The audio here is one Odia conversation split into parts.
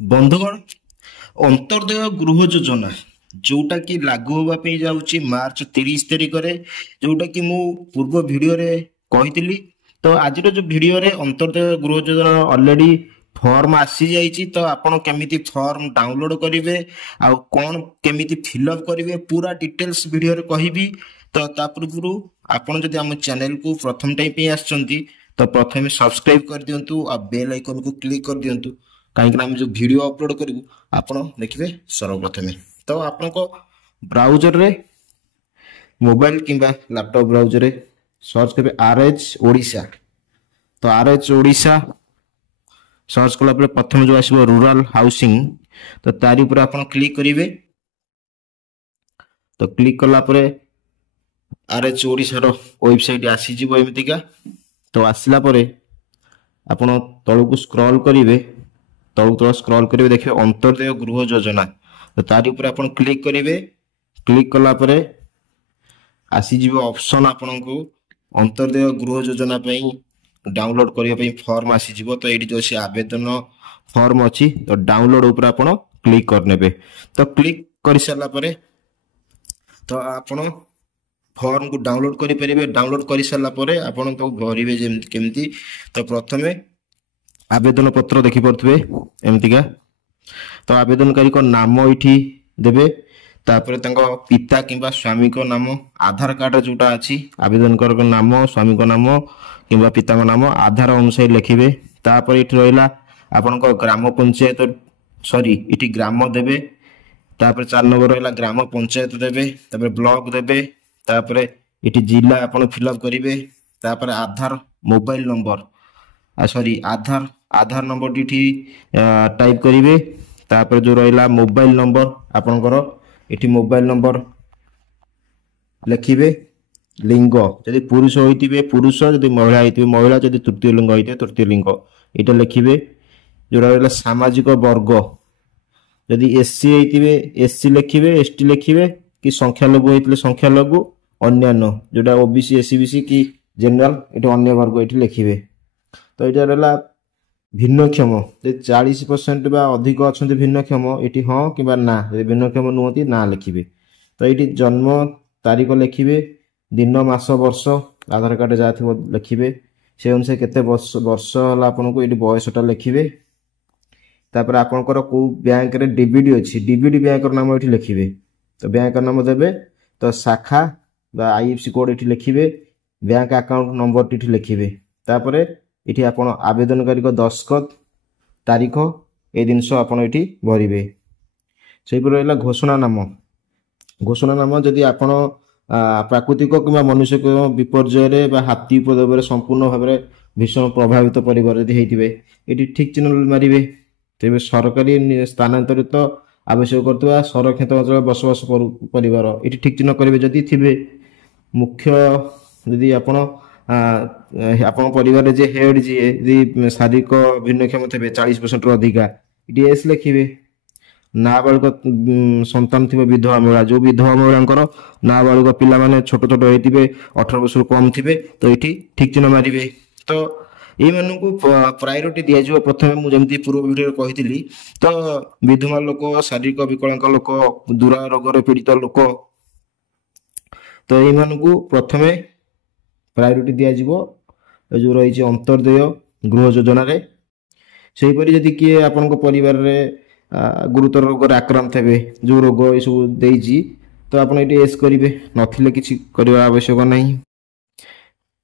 ବନ୍ଧୁଗଣ, ଅନ୍ତର୍ଦେୟ ଗୃହ ଯୋଜନା ଯୋଉଟା କି ଲାଗୁ ହେବା ପାଇଁ ଯାଉଛି ମାର୍ଚ୍ଚ 30 ତାରିଖରେ, ଯୋଉଟା କି ମୁଁ ପୂର୍ବ ଭିଡିଓରେ କହିଥିଲି। ତ ଆଜିର ଯୋଉ ଭିଡିଓରେ ଅନ୍ତର୍ଦେୟ ଗୃହ ଯୋଜନା ଅଲରେଡି ଫର୍ମ ଆସିଯାଇଛି। ତ ଆପଣ କେମିତି ଫର୍ମ ଡାଉନଲୋଡ କରିବେ ଆଉ କଣ କେମିତି ଫିଲଅପ କରିବେ ପୁରା ଡିଟେଲ୍ସ ଭିଡିଓରେ କହିବି। ତ ତା ପୂର୍ବରୁ ଆପଣ ଯଦି ଆମ ଚ୍ୟାନେଲକୁ ପ୍ରଥମ ଟାଇମ୍ ପାଇଁ ଆସିଛନ୍ତି ତ ପ୍ରଥମେ ସବସ୍କ୍ରାଇବ କରିଦିଅନ୍ତୁ ଆଉ ବେଲ୍ ଆଇକନକୁ କ୍ଲିକ୍ କରିଦିଅନ୍ତୁ, କାହିଁକିନା ଆମେ ଯେଉଁ ଭିଡ଼ିଓ ଅପଲୋଡ଼ କରିବୁ ଆପଣ ଦେଖିବେ ସର୍ବପ୍ରଥମେ। ତ ଆପଣଙ୍କ ବ୍ରାଉଜରରେ ମୋବାଇଲ କିମ୍ବା ଲ୍ୟାପଟପ୍ ବ୍ରାଉଜରରେ ସର୍ଚ୍ଚ କରିବେ RH ଓଡ଼ିଶା। ତ RH ଓଡ଼ିଶା ସର୍ଚ୍ଚ କଲା ପରେ ପ୍ରଥମେ ଯେଉଁ ଆସିବ ରୁରାଲ ହାଉସିଂ, ତ ତାରି ଉପରେ ଆପଣ କ୍ଲିକ୍ କରିବେ। ତ କ୍ଲିକ୍ କଲା ପରେ RH ଓଡ଼ିଶାର ୱେବସାଇଟ୍ ଆସିଯିବ ଏମିତିକା। ତ ଆସିଲା ପରେ ଆପଣ ତଳକୁ ସ୍କ୍ରଲ୍ କରିବେ, ତଳକୁ ସ୍କ୍ରଲ୍ କରିବେ, ଦେଖିବେ ଅନ୍ତର୍ଦେୟ ଗୃହ ଯୋଜନା। ତ ତାରି ଉପରେ ଆପଣ କ୍ଲିକ୍ କରିବେ। କ୍ଲିକ୍ କଲା ପରେ ଆସିଯିବ ଅପସନ୍, ଆପଣଙ୍କୁ ଅନ୍ତର୍ଦେୟ ଗୃହ ଯୋଜନା ପାଇଁ ଡାଉନଲୋଡ୍ କରିବା ପାଇଁ ଫର୍ମ ଆସିଯିବ। ତ ଏଇଠି ଯେଉଁ ଅଛି ଆବେଦନ ଫର୍ମ ଅଛି, ତ ଡାଉନଲୋଡ୍ ଉପରେ ଆପଣ କ୍ଲିକ୍ କରିନେବେ। ତ କ୍ଲିକ୍ କରିସାରିଲା ପରେ ତ ଆପଣ ଫର୍ମକୁ ଡାଉନଲୋଡ୍ କରିପାରିବେ। ଡାଉନଲୋଡ୍ କରିସାରିଲା ପରେ ଆପଣ ତାକୁ ଭରିବେ ଯେମିତି କେମିତି। ତ ପ୍ରଥମେ ଆବେଦନ ପତ୍ର ଦେଖିପାରୁଥିବେ ଏମିତିକା। ତ ଆବେଦନକାରୀଙ୍କ ନାମ ଏଇଠି ଦେବେ, ତାପରେ ତାଙ୍କ ପିତା କିମ୍ବା ସ୍ୱାମୀଙ୍କ ନାମ, ଆଧାର କାର୍ଡରେ ଯୋଉଟା ଅଛି ଆବେଦନକାରୀଙ୍କ ନାମ, ସ୍ୱାମୀଙ୍କ ନାମ କିମ୍ବା ପିତାଙ୍କ ନାମ ଆଧାର ଅନୁସାରେ ଲେଖିବେ। ତାପରେ ଏଠି ରହିଲା ଆପଣଙ୍କ ଗ୍ରାମ ପଞ୍ଚାୟତ, ଏଠି ଗ୍ରାମ ଦେବେ। ତାପରେ 4 ନମ୍ବର ରହିଲା ଗ୍ରାମ ପଞ୍ଚାୟତ ଦେବେ, ତାପରେ ବ୍ଲକ ଦେବେ, ତାପରେ ଏଠି ଜିଲ୍ଲା ଆପଣ ଫିଲ୍ଅପ୍ କରିବେ। ତାପରେ ଆଧାର ମୋବାଇଲ ନମ୍ବର, ଆଧାର ନମ୍ବରଟି ଏଠି ଟାଇପ୍ କରିବେ। ତାପରେ ଯୋଉ ରହିଲା ମୋବାଇଲ ନମ୍ବର ଆପଣଙ୍କର, ଏଠି ମୋବାଇଲ ନମ୍ବର ଲେଖିବେ। ଲିଙ୍ଗ ଯଦି ପୁରୁଷ ହୋଇଥିବେ ପୁରୁଷ, ଯଦି ମହିଳା ହେଇଥିବେ ମହିଳା, ଯଦି ତୃତୀୟ ଲିଙ୍ଗ ହେଇଥିବେ ତୃତୀୟ ଲିଙ୍ଗ ଏଇଟା ଲେଖିବେ। ଯୋଉଟା ରହିଲା ସାମାଜିକ ବର୍ଗ, ଯଦି SC ହେଇଥିବେ SC ଲେଖିବେ, ST ଲେଖିବେ, କି ସଂଖ୍ୟାଲଘୁ ହେଇଥିଲେ ସଂଖ୍ୟାଲଘୁ, ଅନ୍ୟାନ୍ୟ ଯୋଉଟା OBC SCBC କି ଜେନେରାଲ ଏଠି ଅନ୍ୟ ବର୍ଗ ଏଠି ଲେଖିବେ। ତ ଏଇଟା ରହିଲା ଭିନ୍ନକ୍ଷମ, ଯଦି 40% ବା ଅଧିକ ଅଛନ୍ତି ଭିନ୍ନକ୍ଷମ ଏଠି ହଁ କିମ୍ବା ନା, ଯଦି ଭିନ୍ନକ୍ଷମ ନୁହନ୍ତି ନା ଲେଖିବେ। ତ ଏଇଠି ଜନ୍ମ ତାରିଖ ଲେଖିବେ, ଦିନ ମାସ ବର୍ଷ ଆଧାର କାର୍ଡରେ ଯାହା ଥିବ ଲେଖିବେ। ସେ ଅନୁସାରେ କେତେ ବର୍ଷ ହେଲା ଆପଣଙ୍କୁ ଏଇଠି ବୟସଟା ଲେଖିବେ। ତାପରେ ଆପଣଙ୍କର କୋଉ ବ୍ୟାଙ୍କରେ DBD ଅଛି, DBD ବ୍ୟାଙ୍କର ନାମ ଏଠି ଲେଖିବେ। ତ ବ୍ୟାଙ୍କର ନାମ ଦେବେ। ତ ଶାଖା ବା IFC କୋଡ୍ ଏଠି ଲେଖିବେ। ବ୍ୟାଙ୍କ ଆକାଉଣ୍ଟ ନମ୍ବରଟି ଏଠି ଲେଖିବେ। ତାପରେ ଏଠି ଆପଣ ଆବେଦନକାରୀଙ୍କ ଦସ୍ତଖତ, ତାରିଖ, ଏ ଜିନିଷ ଆପଣ ଏଠି ଭରିବେ। ସେହିପରି ରହିଲା ଘୋଷଣା ନାମ। ଘୋଷଣା ନାମ ଯଦି ଆପଣ ପ୍ରାକୃତିକ କିମ୍ବା ମନୁଷ୍ୟ ବିପର୍ଯ୍ୟୟରେ ବା ହାତୀ ଉପଦ୍ରବରେ ସମ୍ପୂର୍ଣ୍ଣ ଭାବରେ ଭୀଷଣ ପ୍ରଭାବିତ ପରିବାର ଯଦି ହେଇଥିବେ ଏଠି ଠିକ୍ ଚିହ୍ନ ମାରିବେ। ତେବେ ସରକାରୀ ସ୍ଥାନାନ୍ତରିତ ଆବଶ୍ୟକ କରୁଥିବା ସଂରକ୍ଷିତ ଅଞ୍ଚଳରେ ବସବାସ ପରିବାର ଏଠି ଠିକ୍ ଚିହ୍ନ କରିବେ ଯଦି ଥିବେ। ମୁଖ୍ୟ ଯଦି ଆପଣଙ୍କ ପରିବାରରେ ଯେ ହେଡ୍ ଯିଏ ଯଦି ଶାରୀରିକ ଭିନ୍ନକ୍ଷମ ଥିବେ 40%ରୁ ଅଧିକା ଏଠି S ଲେଖିବେ। ନାବାଳିକ ସନ୍ତାନ ଥିବ ବିଧବା ମହିଳା, ଯୋଉ ବିଧବା ମହିଳାଙ୍କର ନାବାଳିକ ପିଲାମାନେ ଛୋଟ ଛୋଟ ହେଇଥିବେ 18 ବର୍ଷରୁ କମ୍ ଥିବେ ତ ଏଠି ଠିକ୍ ଚିହ୍ନ ମାରିବେ। ତ ଏଇମାନଙ୍କୁ ପ୍ରାୟୋରିଟି ଦିଆଯିବ। ପ୍ରଥମେ ମୁଁ ଯେମିତି ପୂର୍ବ ଭିଡ଼ିଓରେ କହିଥିଲି, ତ ବିଧବା ଲୋକ, ଶାରୀରିକ ବିକଳାଙ୍ଗ ଲୋକ, ଦୂର ରୋଗରେ ପୀଡ଼ିତ ଲୋକ, ତ ଏଇମାନଙ୍କୁ ପ୍ରଥମେ ପ୍ରାୟୋରିଟି ଦିଆଯିବ ଯୋଉ ରହିଛି ଅନ୍ତର୍ଦେୟ ଗୃହ ଯୋଜନାରେ। ସେହିପରି ଯଦି କିଏ ଆପଣଙ୍କ ପରିବାରରେ ଗୁରୁତର ରୋଗରେ ଆକ୍ରାନ୍ତ ହେବେ, ଯୋଉ ରୋଗ ଏସବୁ ଦେଇଛି, ତ ଆପଣ ଏଠି S କରିବେ, ନଥିଲେ କିଛି କରିବା ଆବଶ୍ୟକ ନାହିଁ।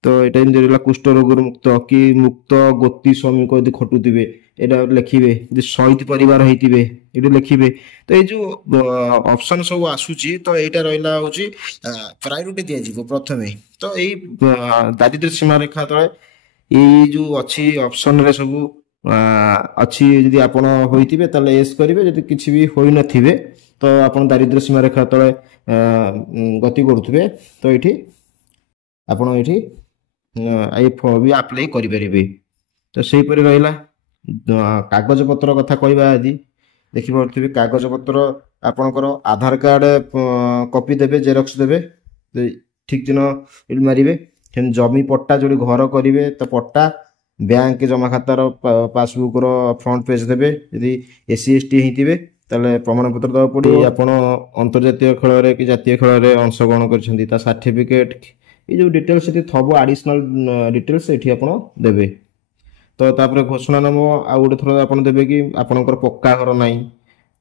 ତ ଏଇଟା ଯେମିତି ରହିଲା କୁଷ୍ଠ ରୋଗରୁ ମୁକ୍ତ କି ମୁକ୍ତ ଗୋତି ଶ୍ରମିକ ଯଦି ଖଟୁଥିବେ ଏଇଟା ଲେଖିବେ। ଯଦି ଶହୀଦ ପରିବାର ହେଇଥିବେ ଏଇଠି ଲେଖିବେ। ତ ଏଇ ଯୋଉ ଅପସନ ସବୁ ଆସୁଛି, ତ ଏଇଟା ରହିଲା ହଉଛି ପ୍ରାୟୋରିଟି ଦିଆଯିବ ପ୍ରଥମେ। ତ ଏଇ ଦାରିଦ୍ର୍ୟ ସୀମା ରେଖା ତଳେ ଏଇ ଯୋଉ ଅଛି ଅପସନରେ ସବୁ ଅଛି, ଯଦି ଆପଣ ହୋଇଥିବେ ତାହେଲେ S କରିବେ, ଯଦି କିଛି ବି ହୋଇନଥିବେ ତ ଆପଣ ଦାରିଦ୍ର୍ୟ ସୀମା ରେଖା ତଳେ ଗତି କରୁଥିବେ ତ ଏଇଠି ଆପଣ ଏଇଠି ବି ଆପ୍ଲାଏ କରିପାରିବେ। ତ ସେହିପରି ରହିଲା କାଗଜପତ୍ର କଥା କହିବା, ଯଦି ଦେଖିପାରୁଥିବେ କାଗଜପତ୍ର ଆପଣଙ୍କର ଆଧାର କାର୍ଡ କପି ଦେବେ, ଜେରକ୍ସ ଦେବେ, ଠିକ୍ ଚିହ୍ନ ଏଠି ମାରିବେ। ଜମି ପଟ୍ଟା ଯୋଉଠି ଘର କରିବେ ତ ପଟ୍ଟା, बैंक जमा खातार पासबुक फ्रंट पेज देवे यदि एससी एसटी होते ताले प्रमाण पत्र देवा पड़ो आपण अंतर्जातीय खेल कि जातीय खेल अंशग्रहण कर सर्टिफिकेट ये जो डिटेल्स थब आडिशनल डिटेल्स ये आप देवे तो तापर घोषणानामा आउ गोटे थर आप देवे कि आपणकर पक्का घर ना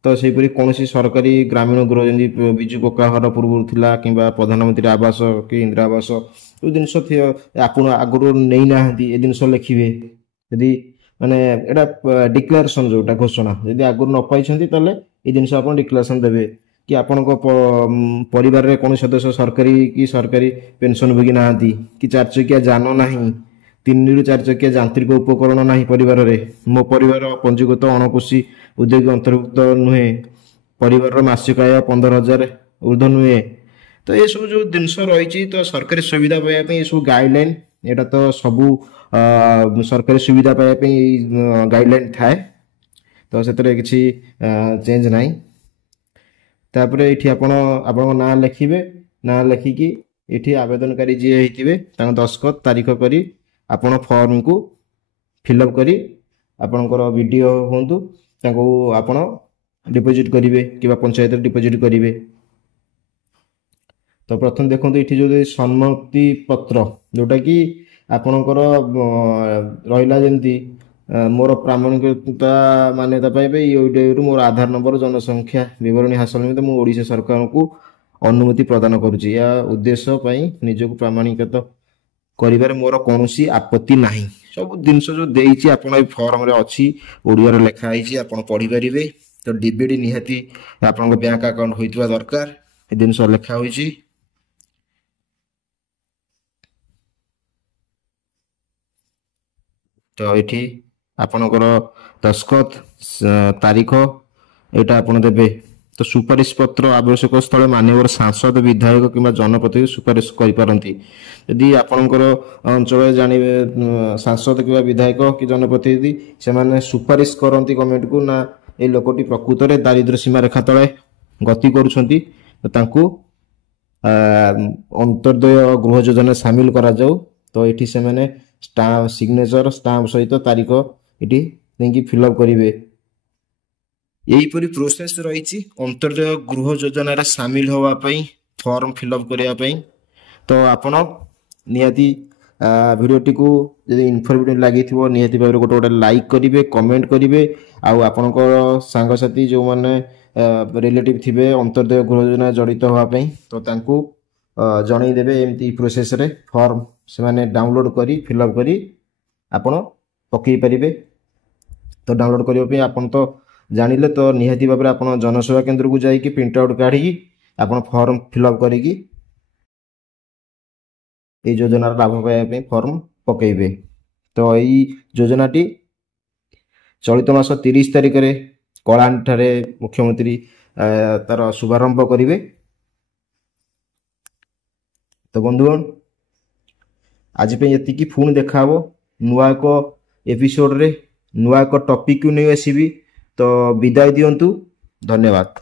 तो सेपरी कौन सरकारी ग्रामीण गृह जमी विजु पक्का घर पूर्व थिला कि प्रधानमंत्री आवास कि इंदिरा आवास जो जिनस आप आगुरी नहीं ना ये जिनस लिखे यदि माने एटा डिक्लेरेशन जोटा घोषणा यदि आगुरी न पाई ये जिनस आप डिक्लेरेशन देवे कि आपण परिवार रे कौन सदस्य सरकारी कि सरकारी पेंशन भोगी ना कि 4 चकिया जान ना 3 ରୁ 4 चकिया यांत्रिक उपकरण ना परिवार रे मो परिवार पंजीकृत अणकुशी उद्योग अंतर्भुक्त नुहे परिवार मासिक आय 15,000 ऊर्ध्व नुहे तो ये सब जो जिनस रही तो सरकारी सुविधा पाइबा ये सब गाइडलाइन यहाँ तो सबू सरकारी सुविधा पाइबा गाइडलाइन थाए तो से किसी चेंज ना तापर ये आपण ना लिखे ना लिखिकी ये आवेदनकारी जी होते दस्खत तारीख करी आपण फॉर्म को फिलअप करी आपणकर वीडियो हूँ आपण डिपोजिट करेंगे कि पंचायत डिपोजिट करेंगे तो प्रथम देखो ये जो सम्मति पत्र जोटा कि आपणकर रहा जमी मोर प्रामाणिकता मान्यता पाइबे ये मोर आधार नंबर जनसंख्या विवरणी हासिल निमित्त मु ओडिशा सरकार को अनुमति प्रदान करुच्ची या उद्देश्य निजक प्रामाणिकता करिबार मोर कौनसी आपत्ति नाही सब जिनस जो देइछि आपण ए फॉर्म रे अछि ओडिया रे लिखा आइछि आपण पढि परिबे तो डीबीडी निहाती आपण बैंक अकाउंट होइतबा दरकार ए जिनस लिखा होइछि तो ये आपणकर दस्खत तारीख यहाँ आप देवे तो सुपारिश पत्र आवश्यक स्थल माननीय सांसद विधायक कि जनप्रतिनिधि सुपारिश करपारती यदि आपणकर अंचल जानवे सांसद कि विधायक कि जनप्रतिनिधि से सुपारिश करती गवर्नमेंट को ना ये लोकटी प्रकृत में दारिद्र्य सीमा रेखा तले गति करुँच तो अंत्योदय गृह योजना सामिल करा जाऊ तो ये से स्टाम्प सिग्नेचर स्टाम्प सहित तारीख ये फिलअप करेंगे यहीपरी प्रोसेस रही अंत्योदय गृह योजना सामिल होगापी फॉर्म फिलअप करने तो आपण निहाती वीडियोटी को यदि इनफॉर्मेटिव लगी निहाती भाव गोटे गोटे लाइक करेंगे कमेंट करेंगे आपणकर सांगसाथी जो मैंने रिलेटिव थे अंत्योदय गृह योजना जड़ित होगापी तो जनईदेवे एमती प्रोसेस रे फॉर्म से माने डाउनलोड करी फिलअप करी आपण पकई पारिबे तो डाउनलोड करबे आपण तो जानिले तो निहाती भाबरे आपण जनसेवा केंद्र को जाई कि प्रिंट आउट काढी आपण फॉर्म फिलअप करी ए योजना लाभ पाइबा पे फॉर्म पकईबे तो यही योजनाटी चलित मास 30 तारिख रे कलाहांडी ठारे मुख्यमंत्री तार शुभारंभ करेंगे तो बंधुगण आज ये पुणी देखा नुआ एक एपिसोड रे नुआ एक टॉपिक को नहीं आसबि तो विदाय दियंतु धन्यवाद।